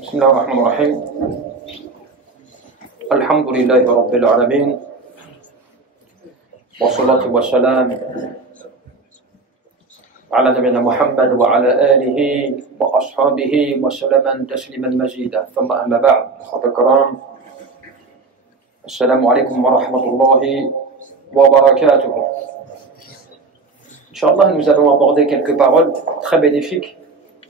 بسم الله الرحمن الرحيم الحمد لله رب العالمين والصلاة والسلام على نبينا محمد وعلى آله وأصحابه وسلم تسليما مزيدا ثم أما بعد أخوة الكرام السلام عليكم ورحمة الله وبركاته. Inch'Allah, nous allons aborder quelques paroles très bénéfiques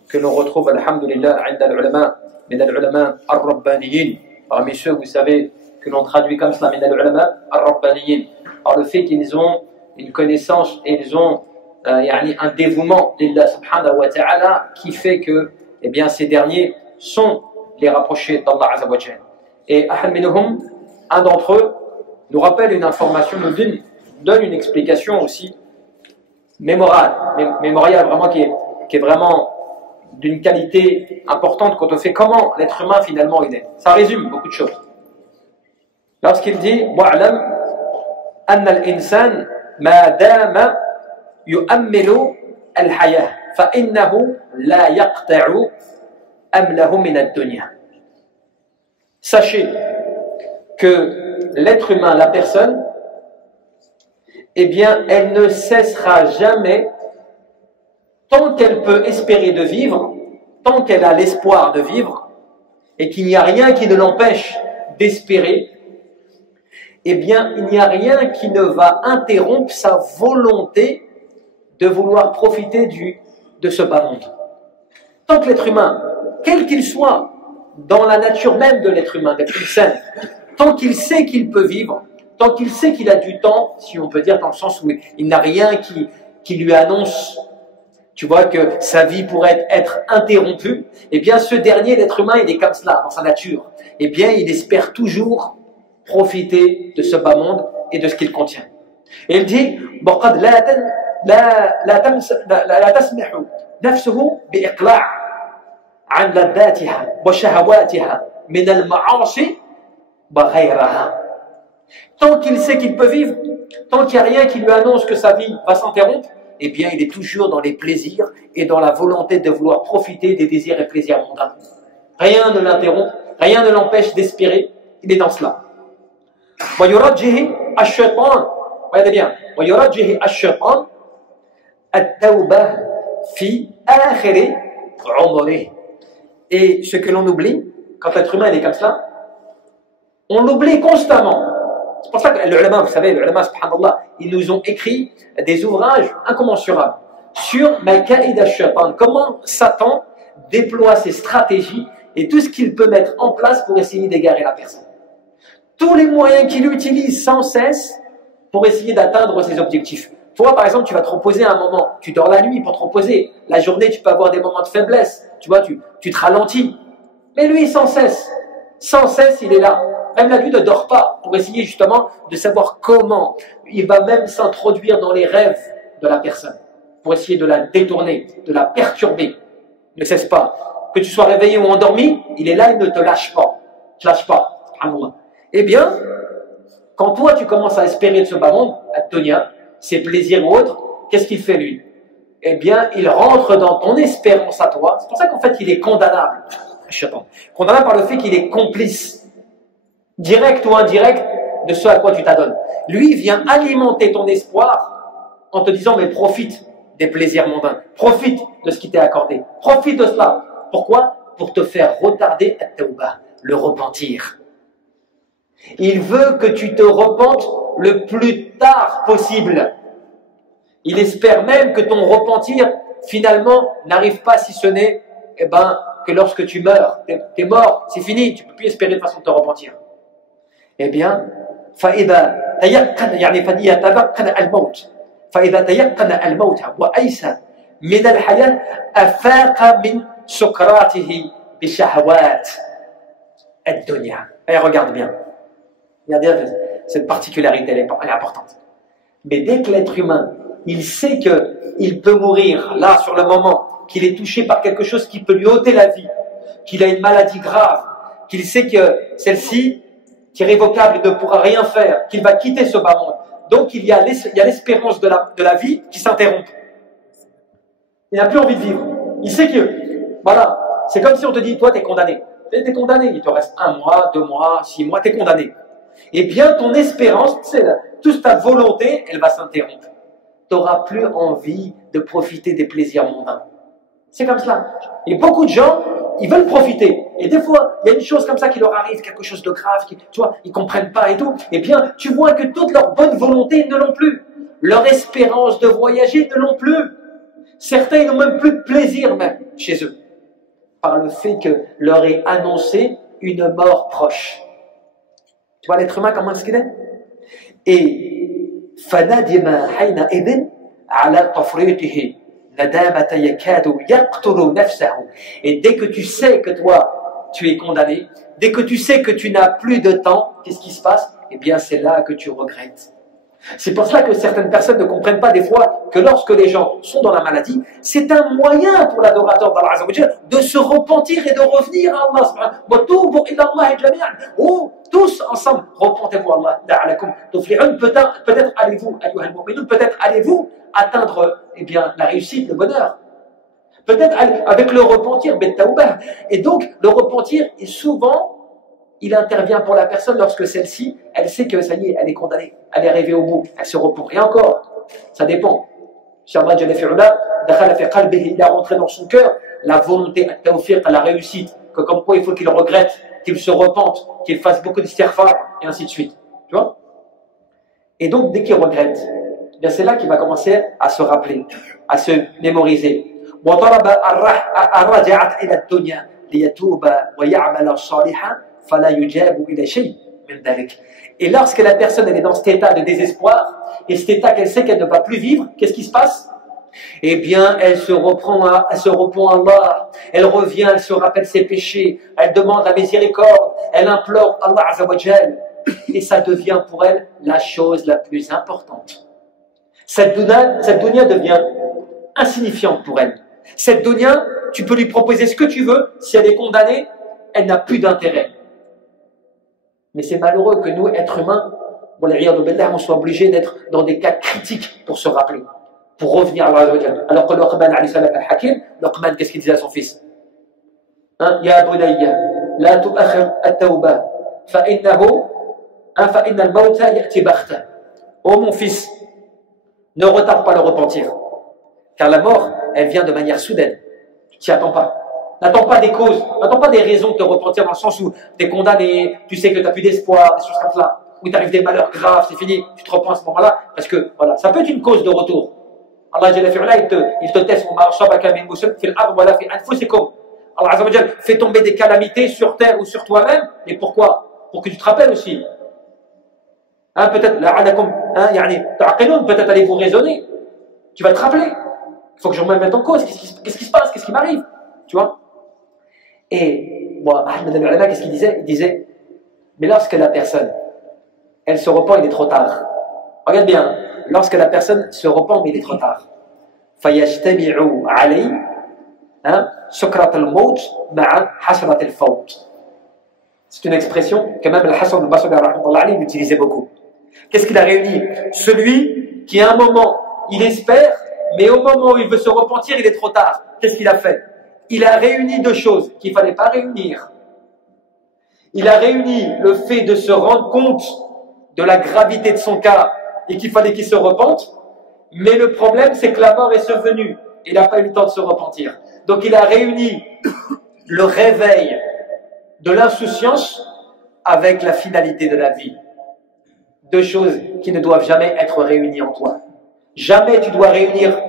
que l'on retrouve, alhamdulillah, عند العلماء من العلماء الربانيين. Parmi ceux, vous savez, que l'on traduit comme cela, من العلماء الربانيين, par le fait qu'ils ont une connaissance et ils ont un dévouement d'Allah subhanahu wa ta'ala qui fait que eh bien, ces derniers sont les rapprochés d'Allah azza wa jalla. Et ahad minhum, un d'entre eux, nous rappelle une information, nous donne une explication aussi mémoriale vraiment qui est vraiment d'une qualité importante quand on fait comment l'être humain finalement il est. Ça résume beaucoup de choses. Lorsqu'il dit wa'lam anna al-insan ma dama yu'ammilu al-hayah fa innahu la yaqta'u amlahu min ad-dunya. Sachez que l'être humain, la personne, eh bien, elle ne cessera jamais, tant qu'elle peut espérer de vivre, tant qu'elle a l'espoir de vivre, et qu'il n'y a rien qui ne l'empêche d'espérer, eh bien, il n'y a rien qui ne va interrompre sa volonté de vouloir profiter de ce bas monde. Tant que l'être humain, quel qu'il soit, dans la nature même de l'être humain, d'être sain, tant qu'il sait qu'il peut vivre, tant qu'il sait qu'il a du temps, si on peut dire dans le sens où il n'a rien qui lui annonce, tu vois, que sa vie pourrait être interrompue, eh bien ce dernier, l'être humain, il est comme cela, dans sa nature. Eh bien, il espère toujours profiter de ce bas monde et de ce qu'il contient. Et il dit, وَقَدْ لَا تَسْمِحُ نَفْسُهُ بِإِقْلَاعٍ عَنْ لَذَّاتِهَا وَشَهَوَاتِهَا مِنَ الْمَعَاصِي وَغَيْرَهَا. Tant qu'il sait qu'il peut vivre, tant qu'il n'y a rien qui lui annonce que sa vie va s'interrompre, eh bien il est toujours dans les plaisirs et dans la volonté de vouloir profiter des désirs et plaisirs mondains. Rien ne l'interrompt, rien ne l'empêche d'espérer, il est dans cela. وَيُرَجِّهِ الشَّيْطَانِ, regardez bien, وَيُرَجِّهِ الشَّيْطَانِ التَّوْبَةَ فِي آخِرِ عُمُرِهِ. Et ce que l'on oublie, quand l'être humain est comme cela, on l'oublie constamment. C'est pour ça que les ulama, vous savez, les ulama, subhanallah, ils nous ont écrit des ouvrages incommensurables sur Makaïd al-Shaytan, comment Satan déploie ses stratégies et tout ce qu'il peut mettre en place pour essayer d'égarer la personne. Tous les moyens qu'il utilise sans cesse pour essayer d'atteindre ses objectifs. Toi, par exemple, tu vas te reposer à un moment, tu dors la nuit pour te reposer. La journée, tu peux avoir des moments de faiblesse, tu vois, tu te ralentis. Mais lui, sans cesse, il est là. Même la nuit ne dort pas pour essayer justement de savoir comment. Il va même s'introduire dans les rêves de la personne pour essayer de la détourner, de la perturber. Il ne cesse pas. Que tu sois réveillé ou endormi, il est là, il ne te lâche pas. Tu ne lâches pas. Eh bien, quand toi tu commences à espérer de ce bas monde, à te tenir, ses plaisirs ou autres, qu'est-ce qu'il fait lui? Eh bien, il rentre dans ton espérance à toi. C'est pour ça qu'en fait, il est condamnable. Condamnable par le fait qu'il est complice, direct ou indirect, de ce à quoi tu t'adonnes. Lui vient alimenter ton espoir en te disant mais profite des plaisirs mondains, profite de ce qui t'est accordé, profite de cela. Pourquoi? Pour te faire retarder at-tawbah, le repentir. Il veut que tu te repentes le plus tard possible. Il espère même que ton repentir finalement n'arrive pas, si ce n'est que lorsque tu meurs, t'es mort, c'est fini, tu ne peux plus espérer de façon de te repentir. Eh bien, فإذا تيقن فليتيقن الموت فإذا تيقن الموت وأيس من الحياة أفاق من سكراته بشهوات الدنيا. Et regarde bien. Regardez, cette particularité elle est importante. Mais dès que l'être humain, il sait qu'il peut mourir là sur le moment, qu'il est touché par quelque chose qui peut lui ôter la vie, qu'il a une maladie grave, qu'il sait que celle-ci qui est irrévocable et ne pourra rien faire, qu'il va quitter ce bas monde. Donc il y a l'espérance de la vie qui s'interrompt. Il n'a plus envie de vivre. Il sait que, voilà, c'est comme si on te dit, toi, tu es condamné. tu es condamné. Il te reste 1 mois, 2 mois, 6 mois, tu es condamné. Eh bien, ton espérance, toute ta volonté, elle va s'interrompre. Tu n'auras plus envie de profiter des plaisirs mondains. C'est comme cela. Et beaucoup de gens, ils veulent profiter. Et des fois, il y a une chose comme ça qui leur arrive, quelque chose de grave, tu vois, ils ne comprennent pas et tout. Eh bien, tu vois que toute leur bonne volonté, ils ne l'ont plus. Leur espérance de voyager, ils ne l'ont plus. Certains, ils n'ont même plus de plaisir même chez eux. Par le fait que leur est annoncé une mort proche. Tu vois l'être humain, comment est-ce qu'il est? Et فَنَدِمَ حَيْنَئِذٍ عَلَى تَفْرِيطِهِ نَدَامَةَ يَكَادُ يَقْتُلُ نَفْسَهُ. Et dès que tu sais que toi, tu es condamné, dès que tu sais que tu n'as plus de temps, qu'est-ce qui se passe? Eh bien, c'est là que tu regrettes. C'est pour cela que certaines personnes ne comprennent pas des fois que lorsque les gens sont dans la maladie, c'est un moyen pour l'adorateur d'Allah Azza wa Jalla de se repentir et de revenir à Allah. Oh, tous ensemble, repentez-vous à Allah. Peut-être allez-vous, peut-être allez-vous atteindre la réussite, le bonheur. Peut-être avec le repentir, et donc le repentir est souvent, il intervient pour la personne lorsque celle-ci, elle sait que ça y est, elle est condamnée, elle est arrivée au bout, elle se repent. Et encore, ça dépend. Il a rentré dans son cœur la volonté, la réussite, que comme quoi il faut qu'il regrette, qu'il se repente, qu'il fasse beaucoup d'istighfar, et ainsi de suite. Tu vois? Et donc, dès qu'il regrette, bien c'est là qu'il va commencer à se rappeler, à se mémoriser. Et lorsque la personne elle est dans cet état de désespoir, et cet état qu'elle sait qu'elle ne va plus vivre, qu'est-ce qui se passe? Eh bien, elle se repent à Allah, elle revient, elle se rappelle ses péchés, elle demande la miséricorde, elle implore Allah Azza wa Jal, et ça devient pour elle la chose la plus importante. Cette dunya devient insignifiante pour elle. Cette dunya, tu peux lui proposer ce que tu veux, si elle est condamnée, elle n'a plus d'intérêt. Mais c'est malheureux que nous, êtres humains, on soit obligés d'être dans des cas critiques pour se rappeler, pour revenir à Allah. Alors que Luqman al-Hakim, Luqman, qu'est-ce qu'il disait à son fils? Ya bunayya, la tu'akhir at-tawbah, fa inna al-mawta ya'ti baghta. Oh mon fils, ne retarde pas le repentir, car la mort, elle vient de manière soudaine. Tu t'y attends pas. N'attends pas des causes, n'attends pas des raisons de te repentir dans le sens où tu es condamné, tu sais que tu n'as plus d'espoir, des choses comme ça, où t'arrives des malheurs graves, c'est fini, tu te repens à ce moment-là, parce que voilà, ça peut être une cause de retour. Allah Jalla fi'ala, il te teste, Allah Azza wa Jalla fait tomber des calamités sur terre ou sur toi-même, mais pourquoi? Pour que tu te rappelles aussi. Peut-être, peut-être allez-vous raisonner, tu vas te rappeler, il faut que je me mette en cause, qu'est-ce qui se passe, qu'est-ce qui m'arrive, tu vois? Et moi, Ahmed al-Ulama, qu'est-ce qu'il disait? Il disait, mais lorsque la personne, elle se repent, il est trop tard. Regarde bien, lorsque la personne se repent, mais il est trop tard. فَيَجْتَمِعُوا عَلَيْهِ سُكْرَةَ الْمَوْتِ مَعَ حَسْرَةِ الْفَوْتِ. C'est une expression que même Al-Hassan al-Basri l'utilisait beaucoup. Qu'est-ce qu'il a réuni? Celui qui à un moment, il espère, mais au moment où il veut se repentir, il est trop tard. Qu'est-ce qu'il a fait? Il a réuni deux choses qu'il ne fallait pas réunir. Il a réuni le fait de se rendre compte de la gravité de son cas et qu'il fallait qu'il se repente, mais le problème c'est que la mort est survenue et il n'a pas eu le temps de se repentir. Donc il a réuni le réveil de l'insouciance avec la finalité de la vie. Deux choses qui ne doivent jamais être réunies en toi. Jamais tu dois réunir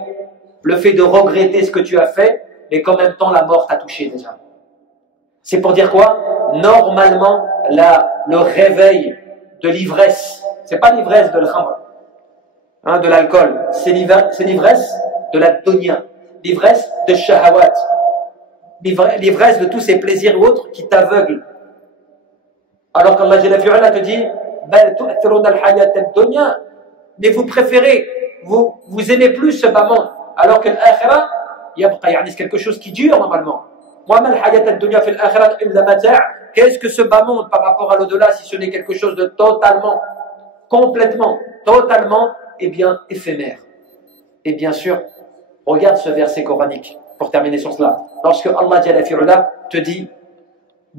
le fait de regretter ce que tu as fait, mais qu'en même temps la mort t'a touché déjà. C'est pour dire quoi? Normalement, le réveil de l'ivresse, c'est pas l'ivresse de l'khamr, de l'alcool, c'est l'ivresse de la dunya, l'ivresse de shahawat, l'ivresse de tous ces plaisirs ou autres qui t'aveuglent. Alors qu'Allah Jalla fi'ala te dit, mais vous préférez, vous aimez plus ce bas monde, alors que l'akhirah, c'est quelque chose qui dure normalement. Qu'est-ce que ce bas monde par rapport à l'au-delà si ce n'est quelque chose de totalement, complètement, totalement, éphémère. Et bien sûr, regarde ce verset coranique pour terminer sur cela. Lorsque Allah Jalla fi'ala te dit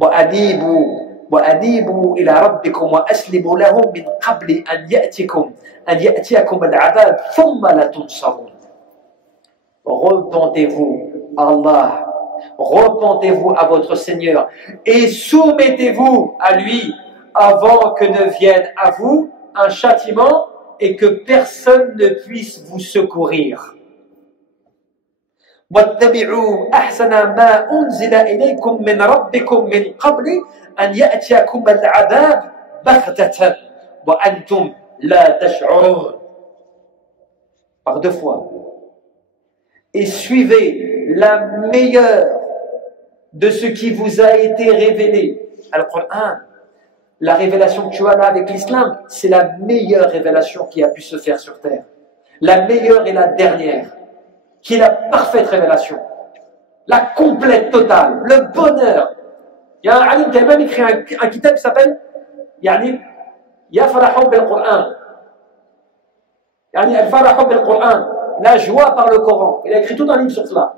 وأنيبوا إلى ربكم وأسلموا له من قبل أن يأتيكم العذاب ثم لا تنصرون. Repentez-vous à Allah, repentez-vous à votre Seigneur et soumettez-vous à lui avant que ne vienne à vous un châtiment et que personne ne puisse vous secourir. واتبعوا أحسن ما أنزل إليكم من ربكم من قبل أن يأتيكم العذاب بغتة وأنتم لا تشعرون. Par 2 fois. Et suivez la meilleure de ce qui vous a été révélé. Al-Qur'an, la révélation que tu as là avec l'islam, c'est la meilleure révélation qui a pu se faire sur terre. La meilleure et la dernière, qui est la parfaite révélation. La complète totale, le bonheur. Il y a un alim qui a même écrit un kitab qui s'appelle Yani Yafrahu bil-Qur'an. Yani Al-Farahu bil-Qur'an. La joie par le Coran. Il a écrit tout un livre sur cela.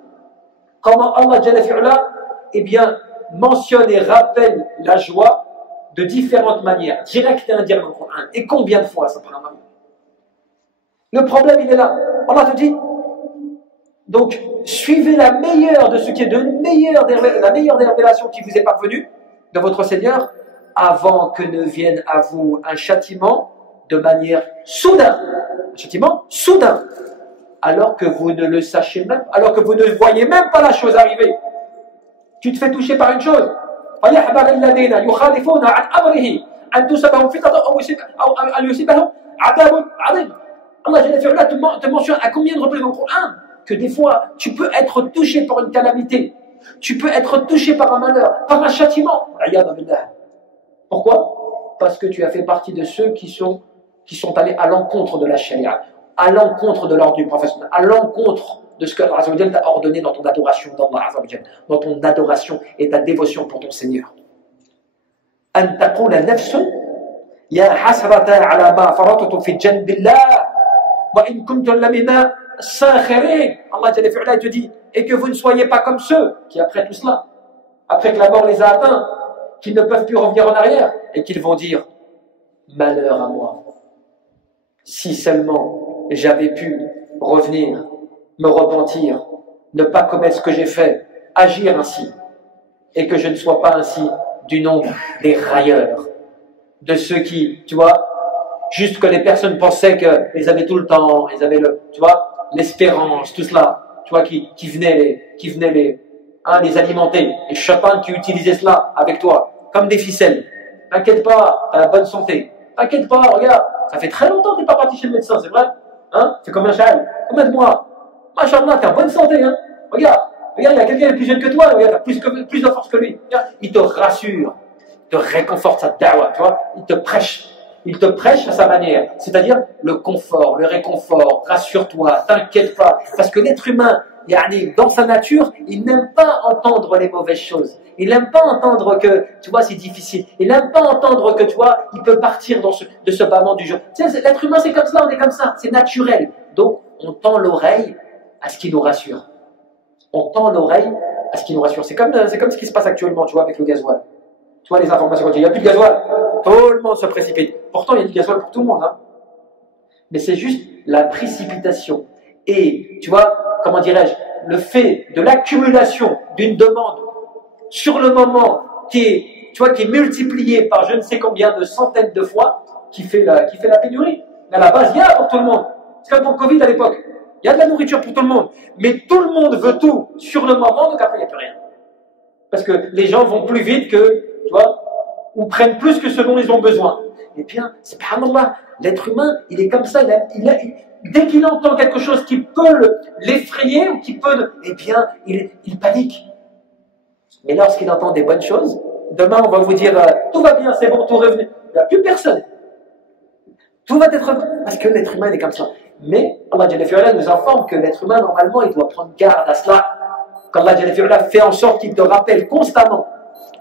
Comment Allah Jalla fi'ala, eh bien, mentionne et rappelle la joie de différentes manières, directes et indirectes dans le Coran. Et combien de fois, ça prend un moment. Le problème, il est là. Allah te dit, donc, suivez la meilleure de ce qui est la meilleure des révélations qui vous est parvenue de votre Seigneur, avant que ne vienne à vous un châtiment de manière soudain. Un châtiment soudain. Alors que vous ne le sachez même, alors que vous ne voyez même pas la chose arriver. Tu te fais toucher par une chose. Allah te mentionne à combien de reprises dans le Coran que des fois tu peux être touché par une calamité, tu peux être touché par un malheur, par un châtiment. Pourquoi? Parce que tu as fait partie de ceux qui sont allés à l'encontre de la charia, à l'encontre de l'ordre du prophète, à l'encontre de ce que Allah t'a ordonné dans ton adoration d'Allah, dans ton adoration et ta dévotion pour ton Seigneur. أن تقول نفس يا حسرة على ما فرطت في جنب الله وإن كنت لمن الساخرين. Allah te dit, et que vous ne soyez pas comme ceux qui, après tout cela, après que la mort les a atteints, qu'ils ne peuvent plus revenir en arrière et qu'ils vont dire malheur à moi. Si seulement j'avais pu revenir, me repentir, ne pas commettre ce que j'ai fait, agir ainsi, et que je ne sois pas ainsi du nombre des railleurs, de ceux qui, tu vois, juste que les personnes pensaient qu'ils avaient tout le temps, ils avaient tu vois, l'espérance, tout cela, tu vois, qui venaient les alimenter, et chacun qui utilisait cela avec toi, comme des ficelles. T'inquiète pas, t'as la bonne santé. T'inquiète pas, regarde, ça fait très longtemps que t'es pas parti chez le médecin, c'est vrai? Hein? C'est combien de mois? Machallah, t'es en bonne santé, hein? Regarde, il y a quelqu'un qui est plus jeune que toi, regarde, t'as plus de force que lui. Regarde, il te rassure, il te réconforte sa da'wa, tu vois, il te prêche à sa manière, c'est-à-dire le confort, le réconfort, rassure-toi, t'inquiète pas, parce que l'être humain, dans sa nature, il n'aime pas entendre les mauvaises choses. Il n'aime pas entendre que, tu vois, c'est difficile. Il n'aime pas entendre que, tu vois, il peut partir de ce bâillement du jour. Tu sais, l'être humain, c'est comme ça, on est comme ça, c'est naturel. Donc, on tend l'oreille à ce qui nous rassure. On tend l'oreille à ce qui nous rassure. C'est comme ce qui se passe actuellement, tu vois, avec le gasoil. Tu vois, les informations, quand il n'y a plus de gasoil, tout le monde se précipite. Pourtant, il y a du gasoil pour tout le monde, hein. Mais c'est juste la précipitation. Et, tu vois, comment dirais-je, le fait de l'accumulation d'une demande sur le moment qui est multipliée par je ne sais combien de centaines de fois, qui fait la pénurie. Mais à la base, il y a pour tout le monde. C'est comme pour le Covid à l'époque. Il y a de la nourriture pour tout le monde. Mais tout le monde veut tout sur le moment, donc après, il n'y a plus rien. Parce que les gens vont plus vite que, tu vois, ou prennent plus que ce dont ils ont besoin. Eh bien, subhanallah, l'être humain, il est comme ça. Dès qu'il entend quelque chose qui peut l'effrayer ou qui peut, eh bien, il panique. Mais lorsqu'il entend des bonnes choses, demain on va vous dire tout va bien, c'est bon, tout revenu. Il n'y a plus personne. Tout va être parce que l'être humain est comme ça. Mais Allah Jalla fi'ala nous informe que l'être humain normalement il doit prendre garde à cela. Qu'Allah Jalla fi'ala fait en sorte qu'il te rappelle constamment,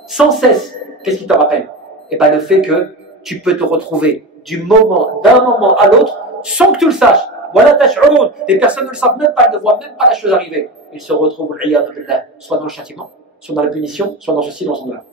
sans cesse. Qu'est-ce qu'il te rappelle? Et bien le fait que tu peux te retrouver d'un moment à l'autre sans que tu le saches. Voilà tash'urun. Les personnes ne le savent même pas, elles ne voient même pas la chose arriver. Ils se retrouvent soit dans le châtiment, soit dans la punition, soit dans ceci, dans cela.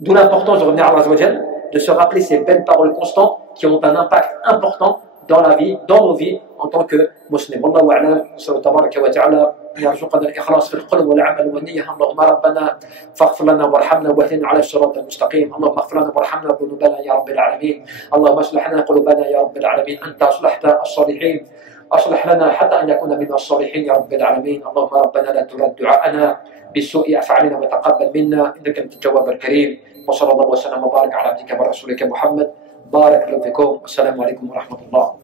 D'où l'importance de revenir à Allah Azzawajal, de se rappeler ces belles paroles constantes qui ont un impact important dans la vie, dans nos vies en tant que musulmans. Wallahu a'lam, sallallahu tabaraka wa ta'ala يرزقنا الإخلاص في القلب والعمل والنية. اللهم ربنا فاغفر لنا وارحمنا واهدنا على الصراط المستقيم. اللهم اغفر لنا وارحمنا ذنوبنا يا رب العالمين. اللهم اصلح لنا قلوبنا يا رب العالمين. أنت أصلحت الصالحين، أصلح لنا حتى أن يكون منا الصالحين يا رب العالمين. اللهم ربنا لا ترد دعاءنا بسوء أفعالنا وتقبل منا إنك أنت الجواب الكريم. وصلى الله وسلم وبارك على عبدك ورسولك محمد. بارك الله فيكم والسلام عليكم ورحمة الله.